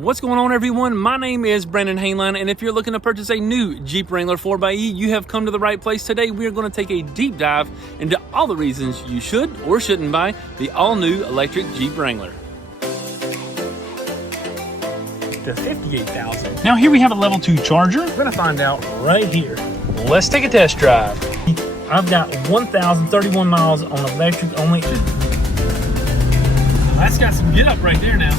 What's going on, everyone? My name is Brandon Hainline, and if you're looking to purchase a new Jeep Wrangler 4xe, you have come to the right place. Today we are going to take a deep dive into all the reasons you should or shouldn't buy the all-new electric Jeep Wrangler. The $58,000. Now here we have a level 2 charger. We're going to find out right here. Let's take a test drive. I've got 1,031 miles on electric only. That's got some get up right there now.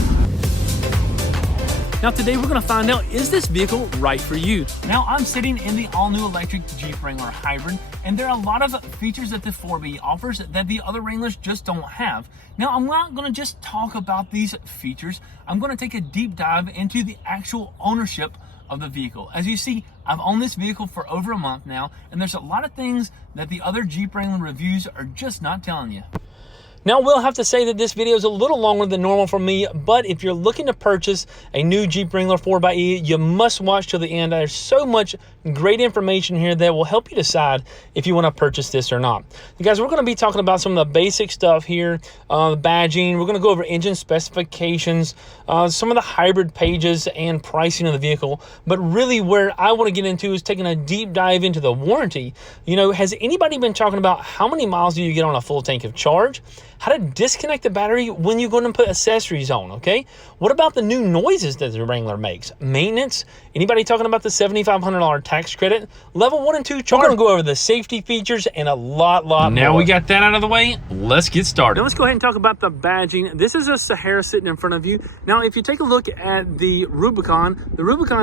Now today we're going to find out, is this vehicle right for you? Now I'm sitting in the all-new electric Jeep Wrangler Hybrid, and there are a lot of features that the 4xe offers that the other Wranglers just don't have. Now I'm not going to just talk about these features. I'm going to take a deep dive into the actual ownership of the vehicle. As you see, I've owned this vehicle for over a month now, and there's a lot of things that the other Jeep Wrangler reviews are just not telling you. Now, we'll have to say that this video is a little longer than normal for me, but if you're looking to purchase a new Jeep Wrangler 4xe, you must watch till the end. There's so much great information here that will help you decide if you want to purchase this or not. You guys, we're going to be talking about some of the basic stuff here, badging. We're going to go over engine specifications, some of the hybrid pages and pricing of the vehicle. But really where I want to get into is taking a deep dive into the warranty. You know, has anybody been talking about how many miles do you get on a full tank of charge? How to disconnect the battery when you're going to put accessories on, okay? What about the new noises that the Wrangler makes? Maintenance? Anybody talking about the $7,500 tax credit? Level 1 and 2 charge. We're going to go over the safety features and a lot more. Now we got that out of the way, let's get started. Now let's go ahead and talk about the badging. This is a Sahara sitting in front of you. Now if you take a look at the Rubicon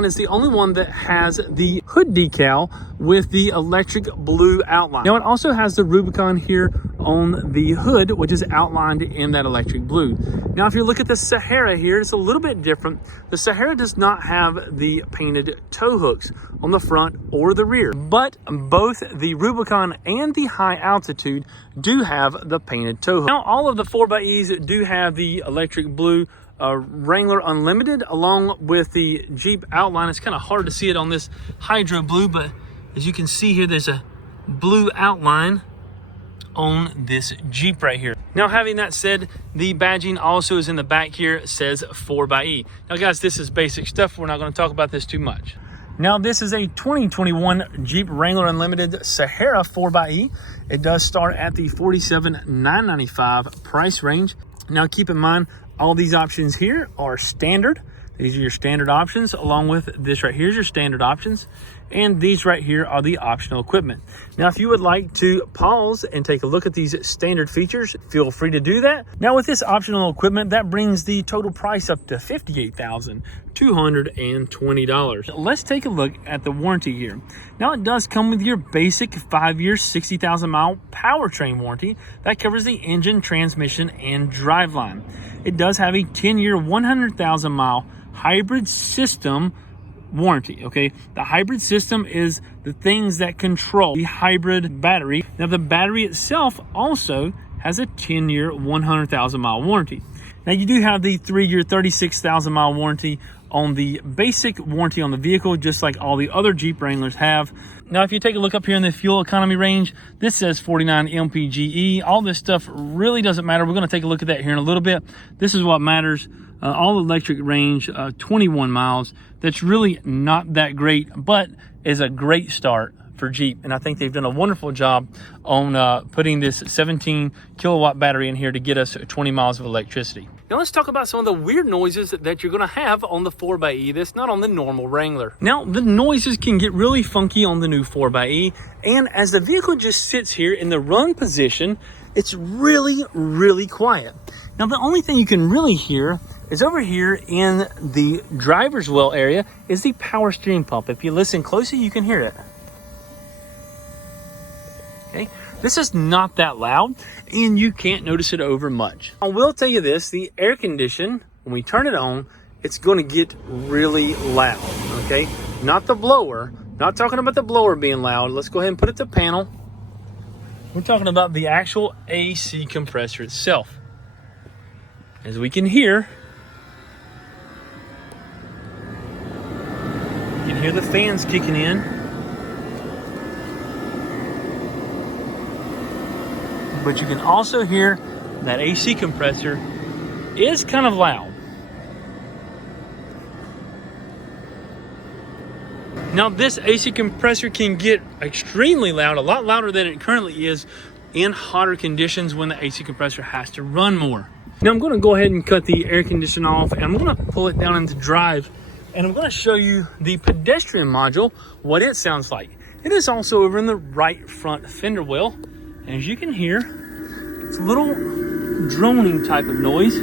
is the only one that has the hood decal with the electric blue outline. Now it also has the Rubicon here on the hood, which is outlined in that electric blue. Now if you look at the Sahara here, it's a little bit different. The Sahara does not have the painted tow hooks on the front or the rear, but both the Rubicon and the High Altitude do have the painted tow hooks. Now all of the 4xes do have the electric blue Wrangler Unlimited along with the Jeep outline. It's kind of hard to see it on this Hydro Blue, but as you can see here, there's a blue outline on this Jeep right here. Now having that said, the badging also is in the back here. It says 4xe. Now guys, this is basic stuff. We're not going to talk about this too much. Now this is a 2021 Jeep Wrangler Unlimited Sahara 4xe. It does start at the $47,995 price range. Now keep in mind, all these options here are standard. These are your standard options, along with this right here is your standard options. And these right here are the optional equipment. Now, if you would like to pause and take a look at these standard features, feel free to do that. Now, with this optional equipment, that brings the total price up to $58,220. Let's take a look at the warranty here. Now, it does come with your basic 5-year, 60,000-mile powertrain warranty. That covers the engine, transmission, and driveline. It does have a 10-year, 100,000-mile hybrid system warranty. Okay, the hybrid system is the things that control the hybrid battery. Now the battery itself also has a 10-year 100,000-mile warranty. Now you do have the 3-year 36,000-mile warranty on the basic warranty on the vehicle, just like all the other Jeep Wranglers have. Now if you take a look up here in the fuel economy range, this says 49 mpge. All this stuff really doesn't matter. We're going to take a look at that here in a little bit. This is what matters. All electric range, 21 miles. That's really not that great, but is a great start for Jeep. And I think they've done a wonderful job on putting this 17 kilowatt battery in here to get us 20 miles of electricity. Now let's talk about some of the weird noises that you're going to have on the 4xe that's not on the normal Wrangler. Now the noises can get really funky on the new 4xe, and as the vehicle just sits here in the run position, it's really quiet. Now the only thing you can really hear is over here in the driver's well area is the power steering pump. If you listen closely, you can hear it. Okay, this is not that loud, and you can't notice it over much. I will tell you this, the air condition, when we turn it on, it's going to get really loud, okay? Not the blower, not talking about the blower being loud. Let's go ahead and put it to panel. We're talking about the actual AC compressor itself. As we can hear, you can hear the fans kicking in. But you can also hear that AC compressor is kind of loud. Now this AC compressor can get extremely loud, a lot louder than it currently is in hotter conditions when the AC compressor has to run more. Now I'm going to go ahead and cut the air conditioner off, and I'm going to pull it down into drive, and I'm going to show you the pedestrian module, what it sounds like. It is also over in the right front fender well. And as you can hear, it's a little droning type of noise.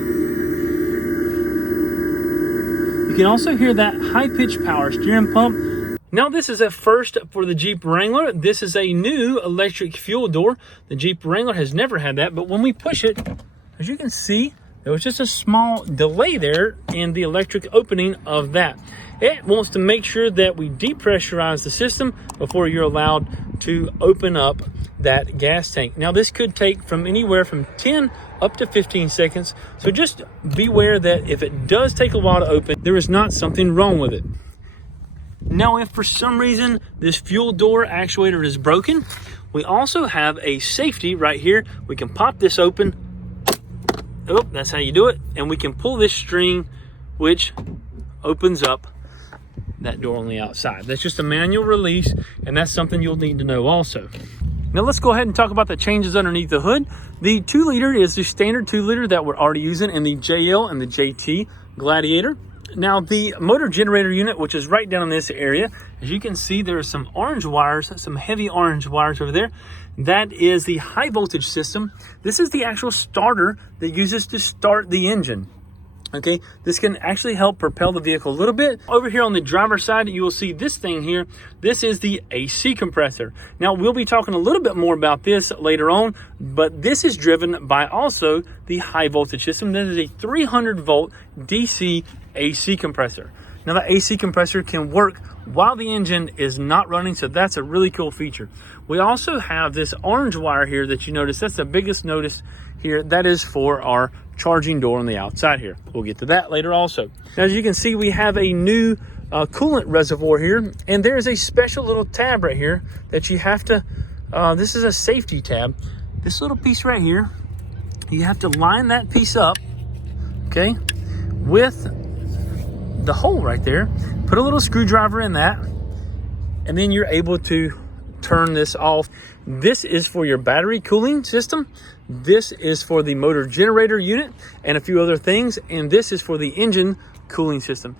You can also hear that high-pitched power steering pump. Now this is a first for the Jeep Wrangler. This is a new electric fuel door. The Jeep Wrangler has never had that, but when we push it, as you can see, there was just a small delay there in the electric opening of that. It wants to make sure that we depressurize the system before you're allowed to open up that gas tank. Now this could take from anywhere from 10 up to 15 seconds. So just beware that if it does take a while to open, there is not something wrong with it. Now, if for some reason this fuel door actuator is broken, we also have a safety right here. We can pop this open. Oh, that's how you do it. And we can pull this string, which opens up that door on the outside. That's just a manual release, and that's something you'll need to know also. Now let's go ahead and talk about the changes underneath the hood. The 2-liter is the standard 2-liter that we're already using in the JL and the JT Gladiator. Now the motor generator unit, which is right down in this area, as you can see, there are some orange wires, some heavy orange wires over there. That is the high voltage system. This is the actual starter that uses to start the engine. Okay, this can actually help propel the vehicle a little bit. Over here on the driver's side, you will see this thing here. This is the AC compressor. Now, we'll be talking a little bit more about this later on, but this is driven by also the high voltage system. This is a 300 volt DC AC compressor. Now, the AC compressor can work while the engine is not running, so that's a really cool feature. We also have this orange wire here that you notice. That's the biggest notice here. That is for our charging door on the outside here. We'll get to that later also. Now, as you can see, we have a new coolant reservoir here, and there is a special little tab right here that you have to, this is a safety tab. This little piece right here, you have to line that piece up, okay, with the hole right there. Put a little screwdriver in that, and then you're able to turn this off. This is for your battery cooling system. This is for the motor generator unit and a few other things. And this is for the engine cooling system.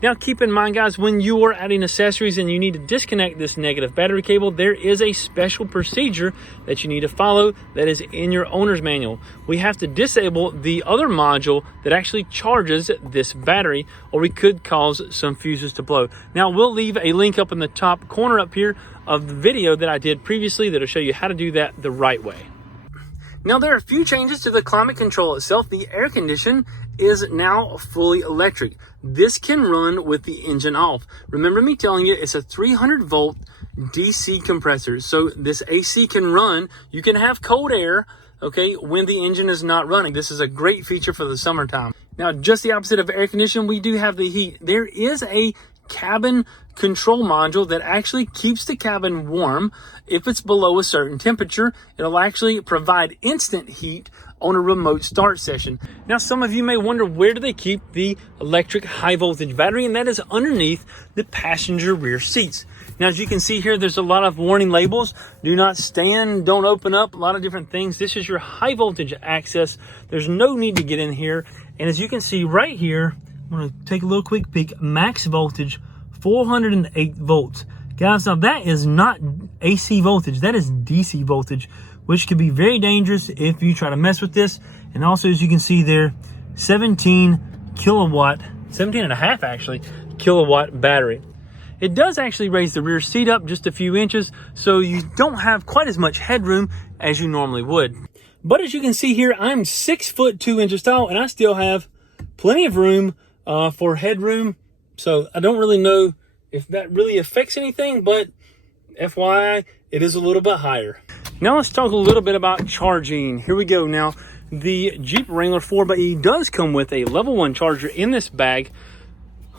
Now, keep in mind, guys, when you are adding accessories and you need to disconnect this negative battery cable, there is a special procedure that you need to follow that is in your owner's manual. We have to disable the other module that actually charges this battery, or we could cause some fuses to blow. Now, we'll leave a link up in the top corner up here of the video that I did previously that'll show you how to do that the right way. Now, there are a few changes to the climate control itself. The air condition is now fully electric. This can run with the engine off. Remember me telling you it's a 300 volt DC compressor. So this AC can run. You can have cold air, okay, when the engine is not running. This is a great feature for the summertime. Now, just the opposite of air conditioning, we do have the heat. There is a cabin control module that actually keeps the cabin warm. If it's below a certain temperature, it'll actually provide instant heat on a remote start session. Now, some of you may wonder, where do they keep the electric high voltage battery? And that is underneath the passenger rear seats. Now, as you can see here, there's a lot of warning labels. Do not stand, don't open up, a lot of different things. This is your high voltage access. There's no need to get in here. And as you can see right here, I'm going to take a little quick peek. Max voltage, 408 volts. Guys, now that is not AC voltage. That is DC voltage, which can be very dangerous if you try to mess with this. And also, as you can see there, 17 and a half actually, kilowatt battery. It does actually raise the rear seat up just a few inches, so you don't have quite as much headroom as you normally would. But as you can see here, I'm 6'2" tall, and I still have plenty of room for headroom. So I don't really know if that really affects anything, but FYI, it is a little bit higher. Now let's talk a little bit about charging. Here we go. Now, the Jeep Wrangler 4xe does come with a level 1 charger in this bag,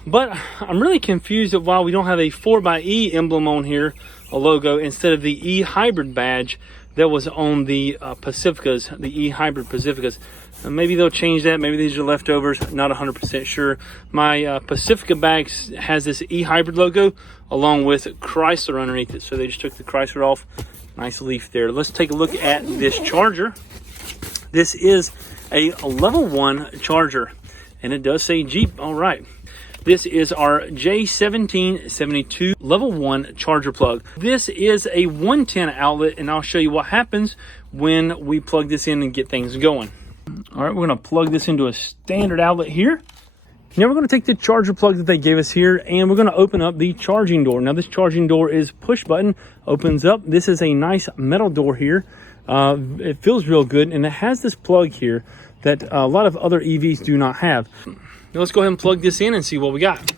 but I'm really confused at why we don't have a 4xe emblem on here, a logo, instead of the E-Hybrid badge that was on the Pacificas, the E-Hybrid Pacificas. Maybe they'll change that. Maybe these are leftovers. Not 100% sure. My Pacifica bag has this eHybrid logo along with Chrysler underneath it. So they just took the Chrysler off. Nice leaf there. Let's take a look at this charger. This is a level 1 charger, and it does say Jeep. All right. This is our J1772 level 1 charger plug. This is a 110 outlet, and I'll show you what happens when we plug this in and get things going. All right, we're gonna plug this into a standard outlet here. Now we're gonna take the charger plug that they gave us here, and we're gonna open up the charging door. Now this charging door is push button, opens up. This is a nice metal door here. It feels real good, and it has this plug here that a lot of other EVs do not have. Now let's go ahead and plug this in and see what we got.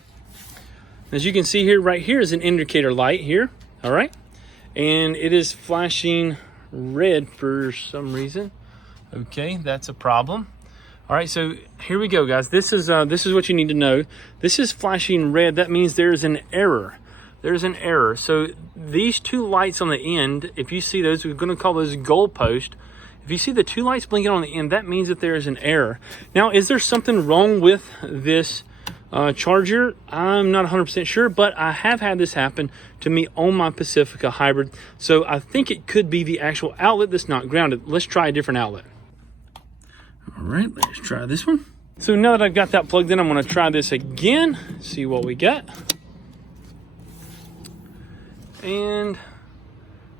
As you can see here, right here is an indicator light here. All right, and it is flashing red for some reason. Okay, that's a problem. All right, so here we go, guys. This is what you need to know. This is flashing red. That means there's an error. There's an error. So these two lights on the end, if you see those, we're going to call those goalposts. If you see the two lights blinking on the end, that means that there is an error. Now, is there something wrong with this charger? I'm not 100% sure, but I have had this happen to me on my Pacifica Hybrid. So I think it could be the actual outlet that's not grounded. Let's try a different outlet. All right, let's try this one. So now that I've got that plugged in, I'm going to try this again, see what we got. And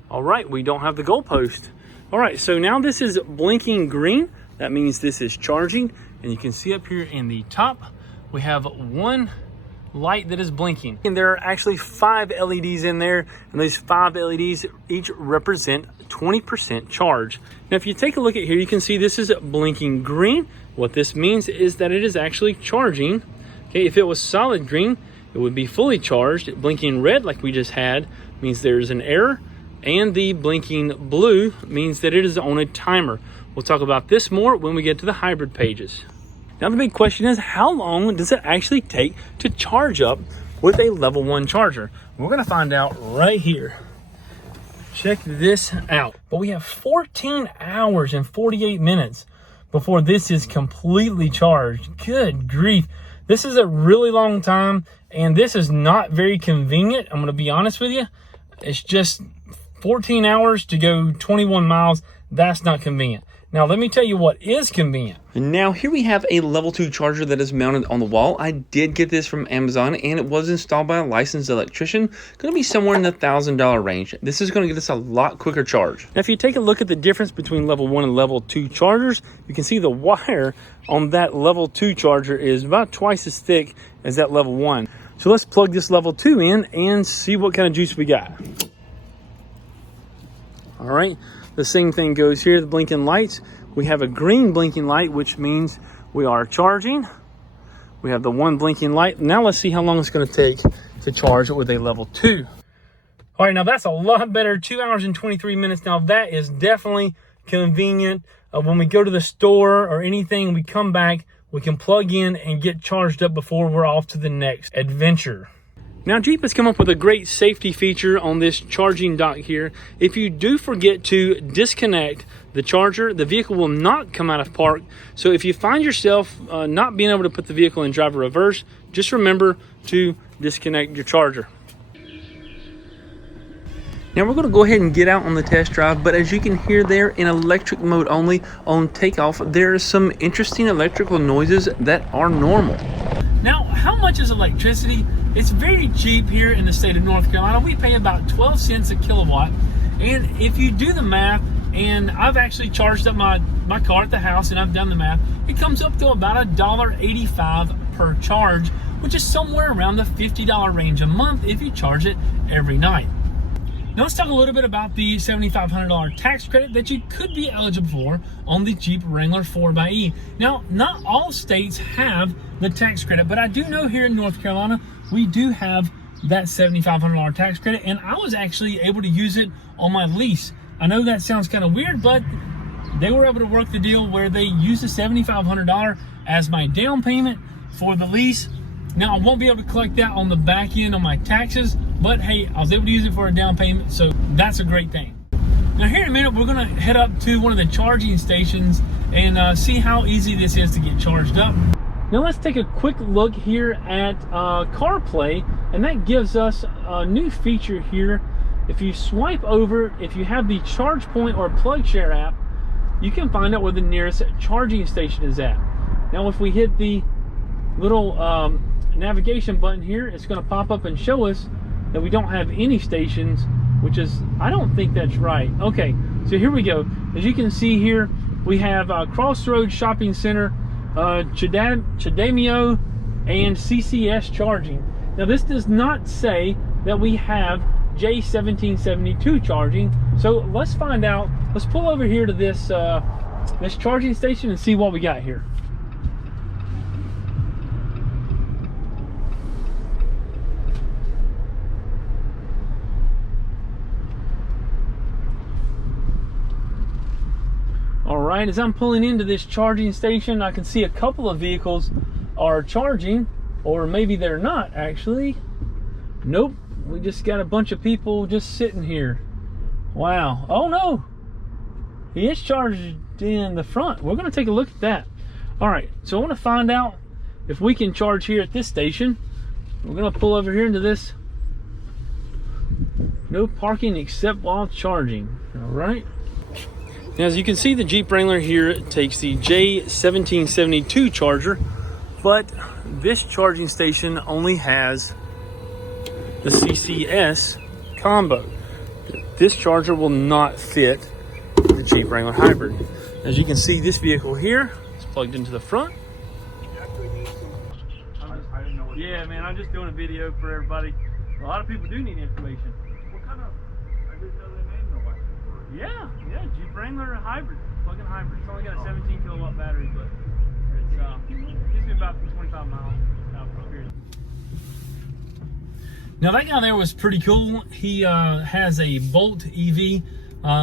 all right, we don't have the goalpost. All right, so now this is blinking green. That means this is charging. And you can see up here in the top, we have one light that is blinking. And there are actually 5 LEDs in there. And those 5 LEDs each represent 20% charge. Now, if you take a look at here, you can see this is blinking green. What this means is that it is actually charging. Okay, if it was solid green, it would be fully charged. Blinking red, like we just had, means there's an error. And the blinking blue means that it is on a timer. We'll talk about this more when we get to the hybrid pages. Now the big question is, how long does it actually take to charge up with a level 1 charger? We're gonna find out right here. Check this out. But we have 14 hours and 48 minutes before this is completely charged. Good grief. This is a really long time, and this is not very convenient. I'm gonna be honest with you. It's just 14 hours to go 21 miles. That's not convenient. Now, let me tell you what is convenient. And now here we have a level 2 charger that is mounted on the wall. I did get this from Amazon, and it was installed by a licensed electrician. Going to be somewhere in the $1,000 range. This is going to get us a lot quicker charge. Now, if you take a look at the difference between level 1 and level 2 chargers, you can see the wire on that level 2 charger is about twice as thick as that level 1. So let's plug this level 2 in and see what kind of juice we got. All right. The same thing goes here, the blinking lights. We have a green blinking light, which means we are charging. We have the one blinking light. Now let's see how long it's going to take to charge it with a level 2. All right, now that's a lot better, 2 hours and 23 minutes. Now that is definitely convenient. When we go to the store or anything, we come back, we can plug in and get charged up before we're off to the next adventure. Now, Jeep has come up with a great safety feature on this charging dock here. If you do forget to disconnect the charger, the vehicle will not come out of park. So if you find yourself not being able to put the vehicle in driver reverse, just remember to disconnect your charger. Now we're going to go ahead and get out on the test drive, but as you can hear there, in electric mode only on takeoff, there are some interesting electrical noises that are normal. Now, how much is electricity? It's very cheap here in the state of North Carolina. We pay about 12 cents a kilowatt. And if you do the math, and I've actually charged up my car at the house and I've done the math, it comes up to about $1.85 per charge, which is somewhere around the $50 range a month if you charge it every night. Now let's talk a little bit about the $7,500 tax credit that you could be eligible for on the Jeep Wrangler 4xe. Now, not all states have the tax credit, but I do know here in North Carolina, we do have that $7,500 tax credit, and I was actually able to use it on my lease. I know that sounds kind of weird, but they were able to work the deal where they used the $7,500 as my down payment for the lease. Now, I won't be able to collect that on the back end on my taxes, but hey, I was able to use it for a down payment, so that's a great thing. Now, here in a minute, we're gonna head up to one of the charging stations and see how easy this is to get charged up. Now let's take a quick look here at CarPlay, and that gives us a new feature here. If you swipe over, if you have the ChargePoint or PlugShare app, you can find out where the nearest charging station is at. Now if we hit the little navigation button here, it's going to pop up and show us that we don't have any stations, which is, I don't think that's right. Okay, so here we go. As you can see here, we have Crossroads Shopping Center, Chademio, and CCS charging. Now this does not say that we have J1772 charging, so let's find out. Let's pull over here to this this charging station and see what we got here. All right, as I'm pulling into this charging station, I can see a couple of vehicles are charging, or maybe they're not actually. Nope, we just got a bunch of people just sitting here. Wow. Oh no, he is charged in the front. We're going to take a look at that. All right, so I want to find out if we can charge here at this station. We're going to pull over here into this no parking except while charging. All right. Now, as you can see, the Jeep Wrangler here takes the J1772 charger, but this charging station only has the CCS combo. This charger will not fit the Jeep Wrangler Hybrid. As you can see, this vehicle here is plugged into the front. Yeah, man, I'm just doing a video for everybody. A lot of people do need information. What kind of, I didn't know they named the license for it. Yeah, Jeep Wrangler Hybrid, plug-in hybrid. It's only got a 17 kilowatt battery, but it gives me about 25 miles out per period. Now that guy there was pretty cool. He has a Bolt EV.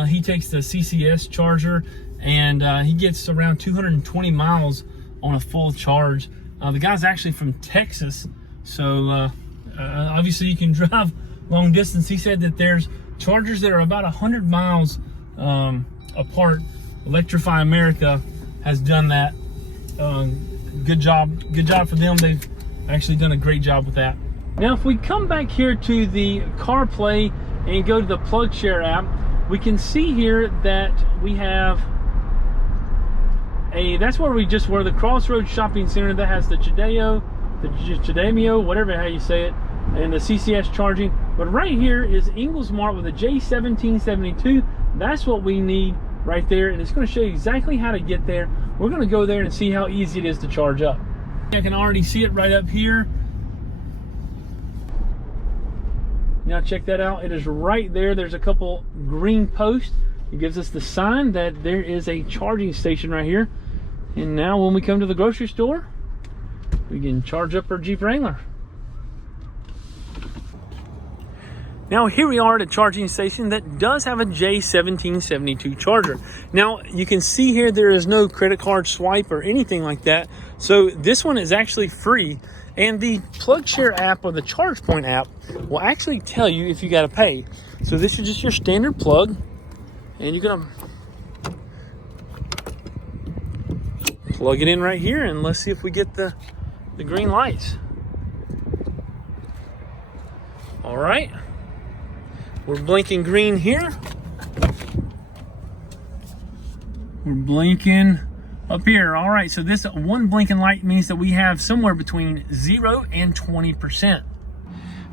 He takes the CCS charger, and he gets around 220 miles on a full charge. The guy's actually from Texas, so obviously you can drive long distance. He said that there's chargers that are about 100 miles apart. Electrify America has done that. Good job for them. They've actually done a great job with that. Now if we come back here to the CarPlay and go to the PlugShare app, we can see here that we have that's where we just were, the Crossroads Shopping Center that has the Chademio, whatever how you say it, and the CCS charging. But right here is Inglesmart with a J1772. That's what we need right there, and it's going to show you exactly how to get there. We're going to go there and see how easy it is to charge up. I can already see it right up here. Now check that out. It is right there. There's a couple green posts. It gives us the sign that there is a charging station right here. And now when we come to the grocery store, we can charge up our Jeep Wrangler. Now here we are at a charging station that does have a J1772 charger. Now you can see here there is no credit card swipe or anything like that. So this one is actually free. And the PlugShare app or the ChargePoint app will actually tell you if you got to pay. So this is just your standard plug, and you're gonna plug it in right here, and let's see if we get the green lights. All right, we're blinking green here. We're blinking up here. All right, so this one blinking light means that we have somewhere between 0 and 20%.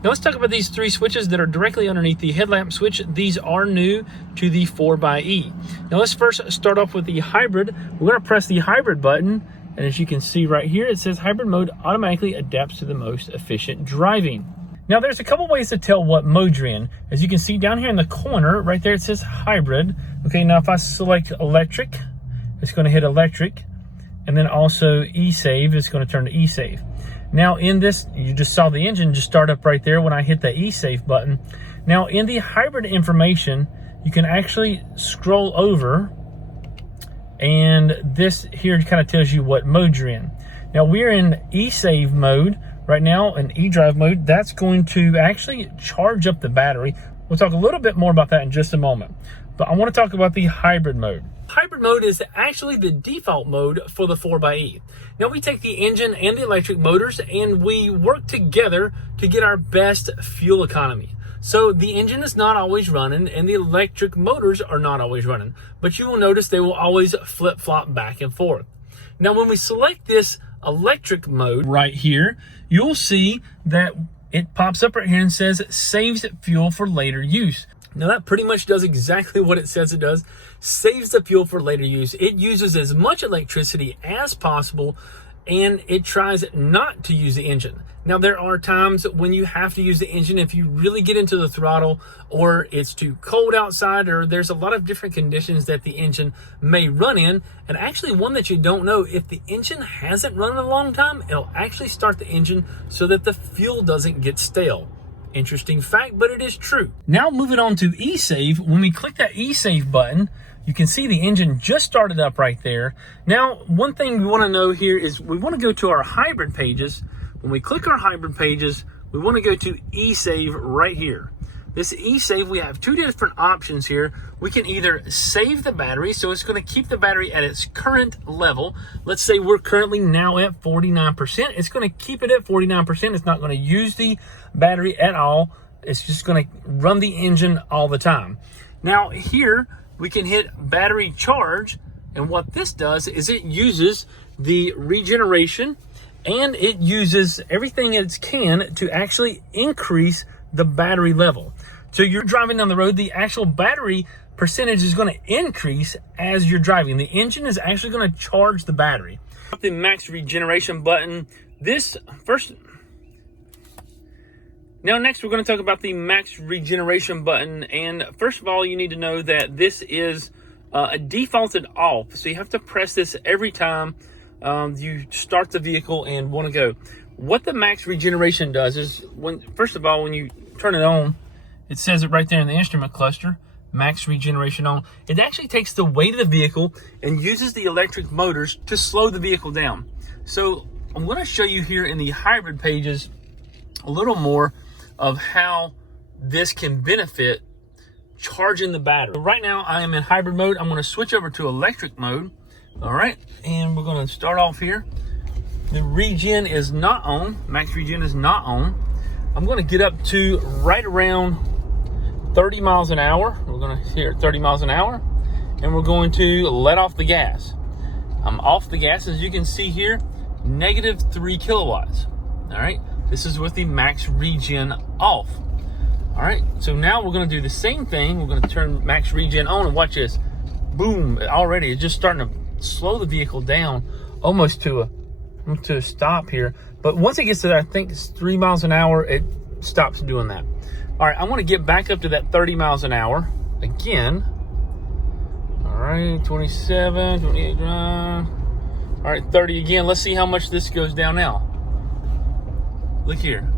Now let's talk about these three switches that are directly underneath the headlamp switch. These are new to the 4xE. Now let's first start off with the hybrid. We're going to press the hybrid button, and as you can see right here, it says hybrid mode automatically adapts to the most efficient driving. Now there's a couple ways to tell what mode you're in. As you can see down here in the corner, right there it says hybrid. Okay, now if I select electric, it's going to hit electric, and then also eSave, it's going to turn to eSave. Now in this, you just saw the engine just start up right there when I hit the eSave button. Now in the hybrid information, you can actually scroll over, and this here kind of tells you what mode you're in. Now we're in eSave mode right now, in eDrive mode. That's going to actually charge up the battery. We'll talk a little bit more about that in just a moment. but I want to talk about the hybrid mode. Hybrid mode is actually the default mode for the 4xe. Now we take the engine and the electric motors and we work together to get our best fuel economy. So the engine is not always running and the electric motors are not always running, but you will notice they will always flip-flop back and forth. Now when we select this electric mode right here, you'll see that it pops up right here and says saves fuel for later use. Now that pretty much does exactly what it says it does. Saves the fuel for later use. It uses as much electricity as possible and it tries not to use the engine. Now there are times when you have to use the engine if you really get into the throttle or it's too cold outside or there's a lot of different conditions that the engine may run in. And actually one that you don't know, if the engine hasn't run in a long time, it'll actually start the engine so that the fuel doesn't get stale. Interesting fact, but it is true. Now moving on to eSave, when we click that eSave button, you can see the engine just started up right there. Now, one thing we want to know here is we want to go to our hybrid pages. When we click our hybrid pages, we want to go to eSave right here. This eSave, we have two different options here. We can either save the battery, so it's going to keep the battery at its current level. Let's say we're currently now at 49%. It's going to keep it at 49%. It's not going to use the battery at all. It's just going to run the engine all the time. Now here, we can hit battery charge, and what this does is it uses the regeneration and it uses everything it can to actually increase the battery level. So you're driving down the road, the actual battery percentage is going to increase as you're driving. The engine is actually going to charge the battery. The max regeneration button. Now next we're going to talk about the max regeneration button, and first of all you need to know that this is a defaulted off, so you have to press this every time you start the vehicle and want to go. What the max regeneration does is, first of all when you turn it on, it says it right there in the instrument cluster, max regeneration on. It actually takes the weight of the vehicle and uses the electric motors to slow the vehicle down. So I'm going to show you here in the hybrid pages a little more of how this can benefit charging the battery. Right now I am in hybrid mode. I'm going to switch over to electric mode. All right, and we're going to start off here. The regen is not on. Max regen is not on. I'm going to get up to right around 30 miles an hour. We're going to hit 30 miles an hour, and we're going to let off the gas. I'm off the gas, as you can see here, -3 kilowatts. All right, this is with the max regen off. All right, so now we're going to do the same thing. We're going to turn max regen on, and watch this. Boom, already it's just starting to slow the vehicle down almost to a stop here. But once it gets to, I think it's 3 miles an hour, it stops doing that. All right, I want to get back up to that 30 miles an hour again. All right, 27, 28, all right, 30 again. Let's see how much this goes down now. Look here,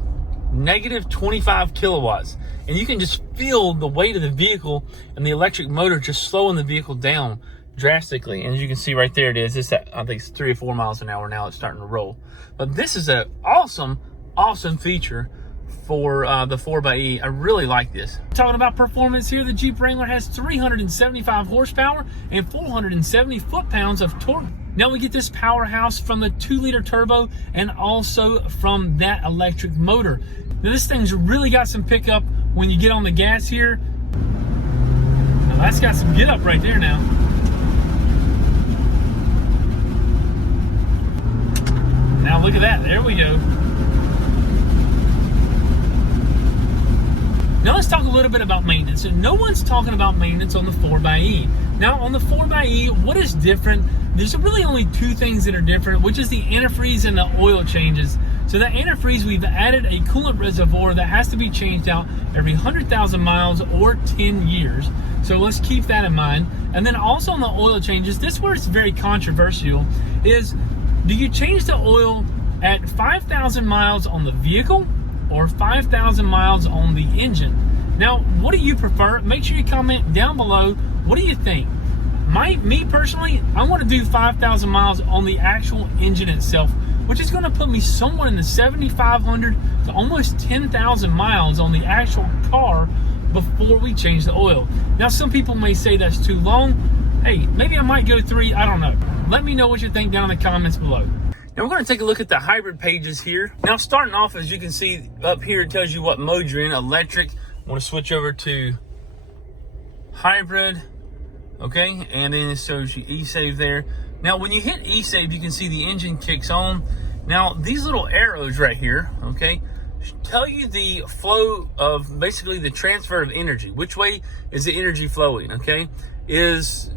-25 kilowatts. And you can just feel the weight of the vehicle and the electric motor just slowing the vehicle down drastically. And as you can see right there, it is. It's at, I think it's 3 or 4 miles an hour now. It's starting to roll. But this is an awesome feature for the 4xe. I really like this. Talking about performance here, the Jeep Wrangler has 375 horsepower and 470 foot-pounds of torque. Now we get this powerhouse from the 2-liter turbo and also from that electric motor. Now this thing's really got some pickup when you get on the gas here. Now that's got some get up right there now. Now look at that, there we go. Now let's talk a little bit about maintenance. And no one's talking about maintenance on the 4xe. Now on the 4xe, what is different? There's really only two things that are different, which is the antifreeze and the oil changes. So the antifreeze, we've added a coolant reservoir that has to be changed out every 100,000 miles or 10 years. So let's keep that in mind. And then also on the oil changes, this is where it's very controversial, is do you change the oil at 5,000 miles on the vehicle or 5,000 miles on the engine? Now, what do you prefer? Make sure you comment down below. What do you think? Me personally, I want to do 5,000 miles on the actual engine itself, which is going to put me somewhere in the 7,500 to almost 10,000 miles on the actual car before we change the oil. Now, some people may say that's too long. Hey, maybe I might go 3, I don't know. Let me know what you think down in the comments below. Now we're going to take a look at the hybrid pages here. Now starting off, as you can see up here, it tells you what mode you're in, electric. I want to switch over to hybrid, okay? And then it shows you e-save there. Now when you hit e-save, you can see the engine kicks on. Now these little arrows right here, okay, tell you the flow of basically the transfer of energy. Which way is the energy flowing, okay?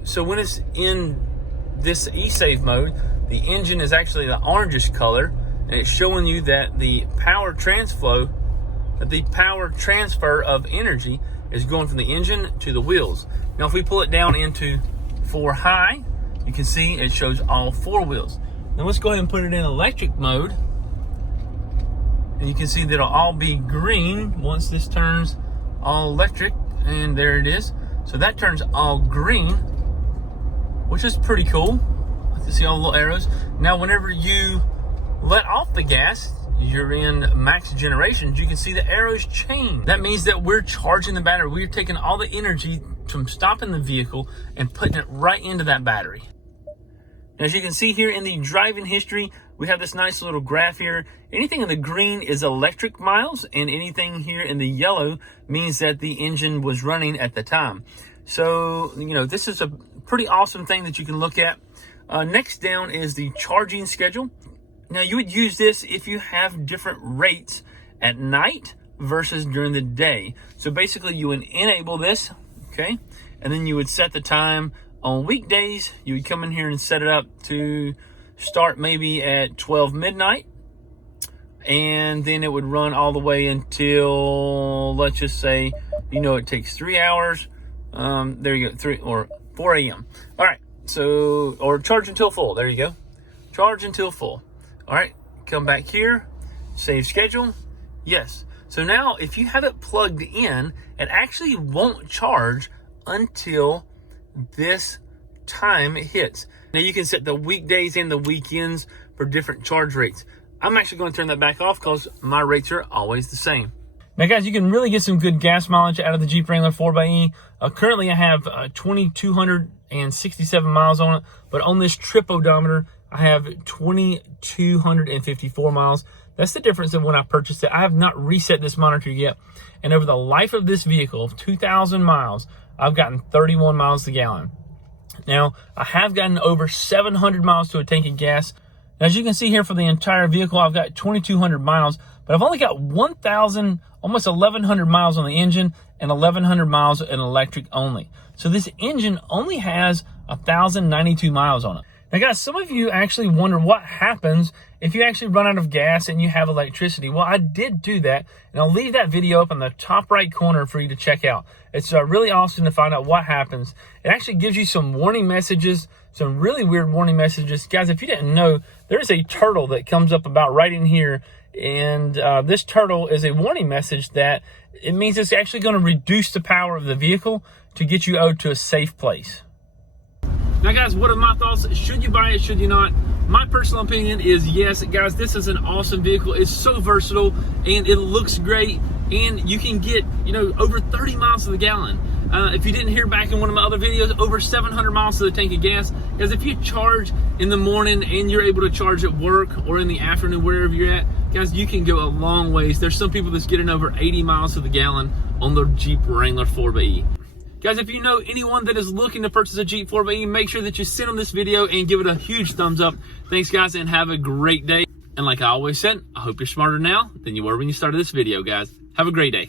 So when it's in this e-save mode, the engine is actually the orangish color, and it's showing you that the power transfer of energy is going from the engine to the wheels. Now if we pull it down into 4 high, you can see it shows all 4 wheels. Now let's go ahead and put it in electric mode, and you can see that it'll all be green once this turns all electric, and there it is. So that turns all green, which is pretty cool. You see all the little arrows. Now whenever you let off the gas, you're in max generations, you can see the arrows change. That means that we're charging the battery. We're taking all the energy from stopping the vehicle and putting it right into that battery. As you can see here in the driving history, we have this nice little graph here. Anything in the green is electric miles, and anything here in the yellow means that the engine was running at the time. So, you know, this is a pretty awesome thing that you can look at. Next down is the charging schedule. Now you would use this if you have different rates at night versus during the day. So basically you would enable this, okay? And then you would set the time on weekdays. You would come in here and set it up to start maybe at 12 midnight. And then it would run all the way until, let's just say, you know, it takes 3 hours. There you go, 3 or 4 a.m. All right. So, or charge until full. There you go. Charge until full. All right. Come back here. Save schedule. Yes. So now if you have it plugged in, it actually won't charge until this time it hits. Now you can set the weekdays and the weekends for different charge rates. I'm actually going to turn that back off because my rates are always the same. Now guys, you can really get some good gas mileage out of the Jeep Wrangler 4xe. Currently I have 2,267 miles on it, but on this trip odometer, I have 2,254 miles. That's the difference of when I purchased it. I have not reset this monitor yet. And over the life of this vehicle of 2,000 miles, I've gotten 31 miles a gallon. Now, I have gotten over 700 miles to a tank of gas. Now, as you can see here for the entire vehicle, I've got 2,200 miles, but I've only got 1,000, almost 1,100 miles on the engine and 1,100 miles in electric only. So this engine only has 1,092 miles on it. Now guys, some of you actually wonder what happens if you actually run out of gas and you have electricity. Well, I did do that, and I'll leave that video up in the top right corner for you to check out. It's really awesome to find out what happens. It actually gives you some warning messages, some really weird warning messages. Guys, if you didn't know, there's a turtle that comes up about right in here, and this turtle is a warning message that it means it's actually going to reduce the power of the vehicle to get you out to a safe place. Now guys, what are my thoughts? Should you buy it? Should you not? My personal opinion is yes. Guys, this is an awesome vehicle. It's so versatile and it looks great, and you can get, you know, over 30 miles to the gallon. If you didn't hear back in one of my other videos, over 700 miles to the tank of gas. Because if you charge in the morning and you're able to charge at work or in the afternoon, wherever you're at, guys, you can go a long ways. There's some people that's getting over 80 miles to the gallon on the Jeep Wrangler 4xe. Guys, if you know anyone that is looking to purchase a Jeep 4xe, make sure that you send them this video and give it a huge thumbs up. Thanks, guys, and have a great day. And like I always said, I hope you're smarter now than you were when you started this video, guys. Have a great day.